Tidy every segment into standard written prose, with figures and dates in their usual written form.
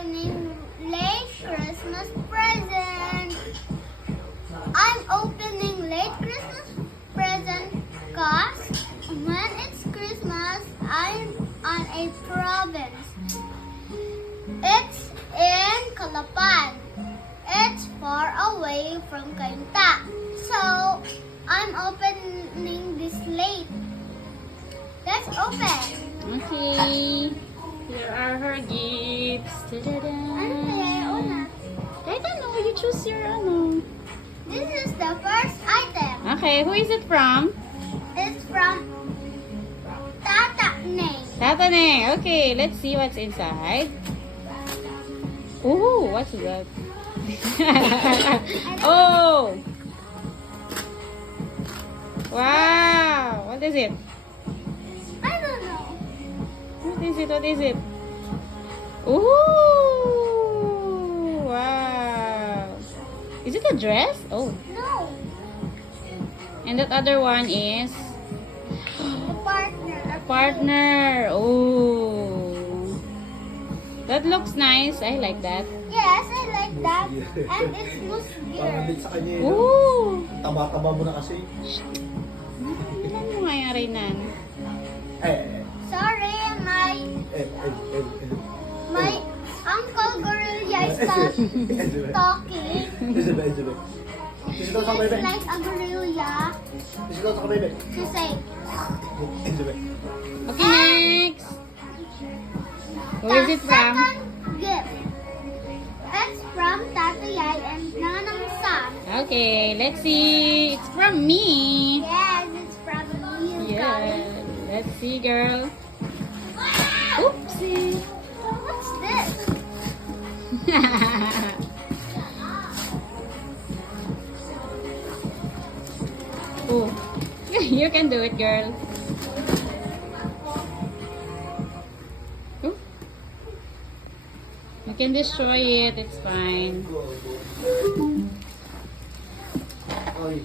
opening late Christmas present. I'm opening late Christmas present cause when it's Christmas, I'm on a province. It's in Calapan. It's far away from Cainta. So, I'm opening this late. Let's open. Okay. Here are her gifts. Ta-da-da. Ano kaya una? I don't know. You choose your ano. This is the first item. Okay, who is it from? It's from Tata Name. Tata Neng. Okay, let's see what's inside. Ooh, what's that? Oh! Wow! What is it? I don't know. What is it? What is it? Ooh! Wow! Is it a dress? Oh. No. And that other one is The partner. a partner. Oh. That looks nice. I like that. Yes, I like that. And it smells Parang good. din sa kanya yun. Ooh! Taba-taba mo na kasi. Ano mo nga yung Reynan? Sorry, my Uncle Gorilla is talking. Isabel. Sisi daw sa He's bebe. like a gorilla. Sisi daw sa bebe. To say, Isabel. Okay, next. Where is it from? second gift. It's from Tata Yay and Nanang San. Okay, let's see. It's from me. Yes, it's from you Yeah. guys. Let's see, girl. Oopsie. What's this? Oh, you can do it, girl. Oh. You can destroy it. It's fine. Oy.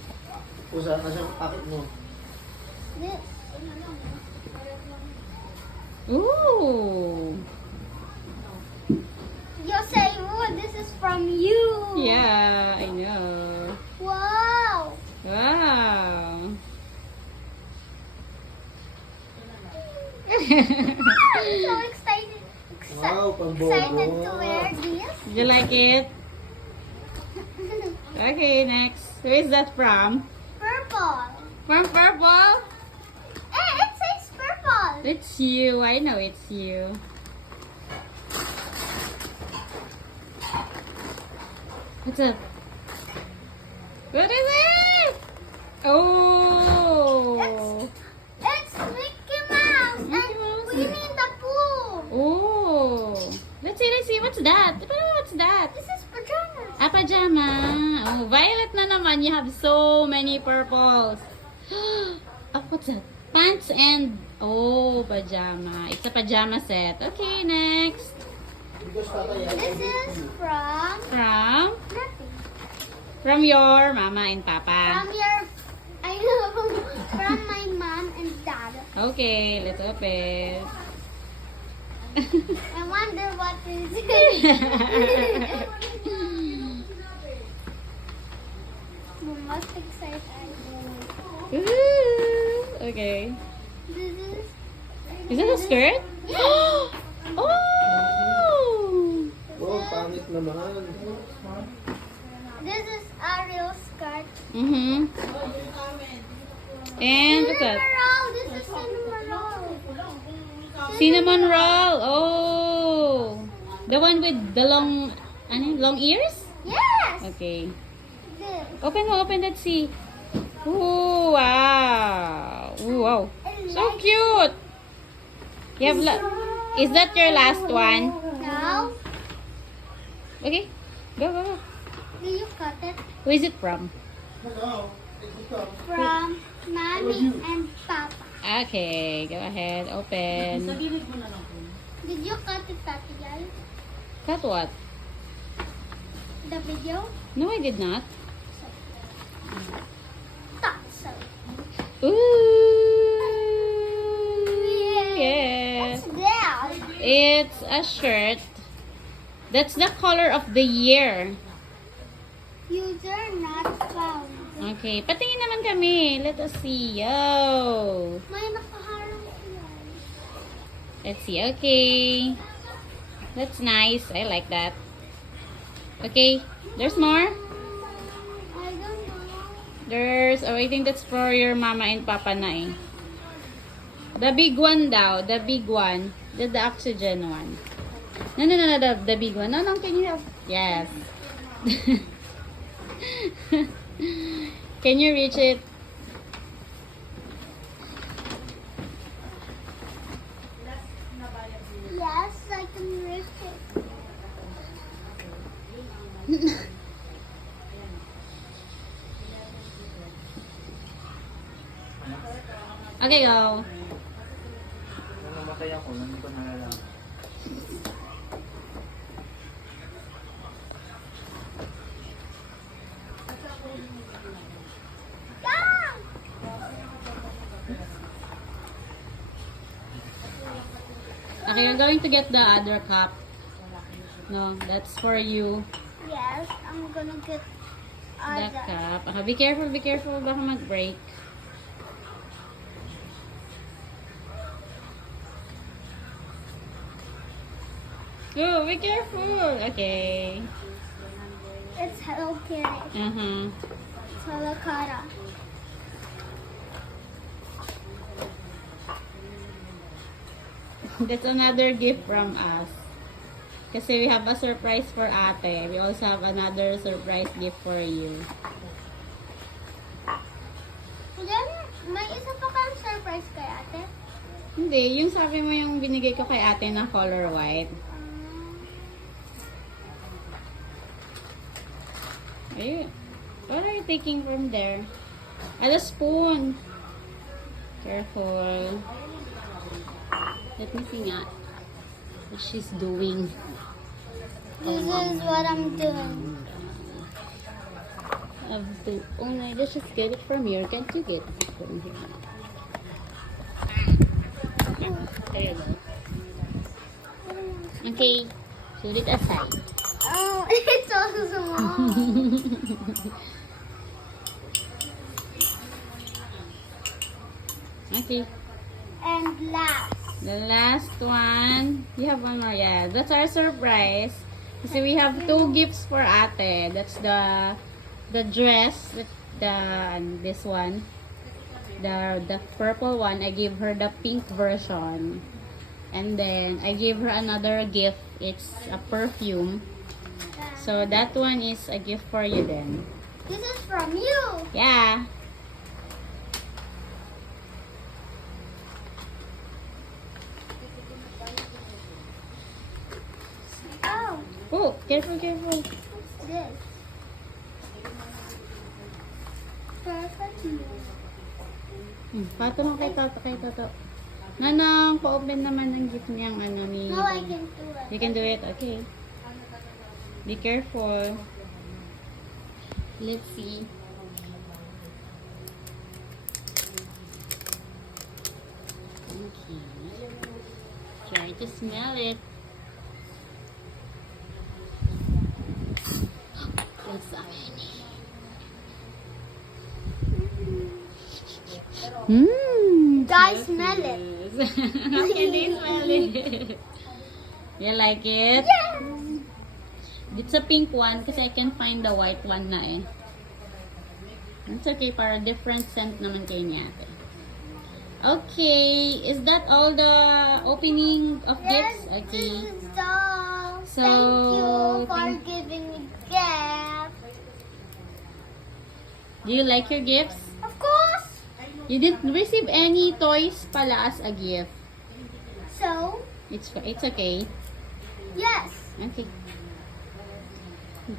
Pusa na siyang pakit mo. This. Ooh. You say, oh, this is from you. Yeah, I know. Wow. Wow. I'm so excited. Wow, pambobo. Excited to wear this. You like it? Okay, next. Who is that from? Purple. From Purple? It says purple. It's you. I know it's you. What's up? What is it? Oh. It's Mickey Mouse Mickey and Mouse. Winnie the Pooh. Oh. Let's see, let's see. What's that? What's that? This is pajamas. A pajama. Oh, violet na naman. You have so many purples. Oh, what's that? Pants and... Oh, pajama. It's a pajama set. Okay, next. This is from From? nothing. From your mama and papa. From your, I know, from my mom and dad. Okay, let's open. I wonder what is it. I'm most excited. Ooh, okay. This Is it a skirt? Oh! Oh, pangit naman. This is a real skirt. Mm-hmm. And what's that? Cinnamon roll. This is cinnamon roll. Cinnamon roll. Oh, the one with the long, long ears. Yes. Okay. This. Open mo, open. Let's see. Ooh, wow. Ooh, wow. So cute. You have is that your last one? Now, Okay. Go, go, go. do you cut it Who is it from? from mommy and papa? Okay, go ahead. Open. Did you cut it, Tati Yay? Cut what? The video? No, I did not. Thought so. Ooh. Yes. What's that? It's a shirt That's the color of the year. User not found. Okay, patingin naman kami. Let us see. Oh. May nakaharang yan. Let's see. Okay. That's nice. I like that. Okay. There's more? I don't know. Oh, I think that's for your mama and papa na eh. The big one daw. The big one. The oxygen one. No, the big one. No, can you help? Yes. Can you reach it? Yes, I can reach it. Okay, go. Nung namatay ako, hindi ko nalalaman. Yeah! Okay, you're going to get the other cup. No, that's for you. Yes, I'm gonna get The other. cup. Okay, be careful, be careful. Baka mag-break. Oh, be careful. Okay. It's Hello Kitty. Uh-huh. It's Hello Cara. That's another gift from us. Kasi we have a surprise for ate. We also have another surprise gift for you. Then, may isa pa kang surprise kay ate. Hindi, yung sabi mo yung binigay ko kay ate na color white. Ayun. What are you taking from there? A spoon. Careful. Let me see nga what she's doing. This is what I'm doing. Oh no, let's just get it from here. Can't you get it from here? There you go. Okay, put it aside. Oh, it's so small. Okay. And last. The last one. You have one more. Yeah, that's our surprise. Kasi we have two gifts for ate. That's the dress with this one. The purple one. I gave her the pink version. And then I gave her another gift. It's a perfume. So that one is a gift for you then. This is from you. Yeah. Oh, Oh, careful, careful. what's this? Perfect. Pato mo kay Toto. Nanang, pa-open naman ng gift niyang ano ni... No, I can do it. You can do it? Okay. Be careful. Let's see. Okay. Try to smell it. That's already. Guys, smell it. How can they smell it? You like it? Yes. It's a pink one kasi I can find the white one na eh. It's okay, para different scent naman kayo ni ate. Okay, is that all the opening of Yes, gifts? Okay. this is all. So, Thank you for thank- giving me gift. Do you like your gifts? Of course. You didn't receive any toys pala as a gift. So, It's okay. yes. Okay.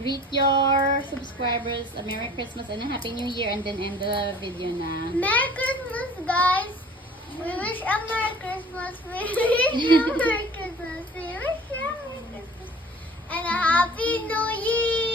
Greet your subscribers a Merry Christmas and a Happy New Year and then end the video na. Merry Christmas, guys. We wish a Merry Christmas. We wish you a Merry Christmas. We wish you a Merry Christmas. And a Happy New Year.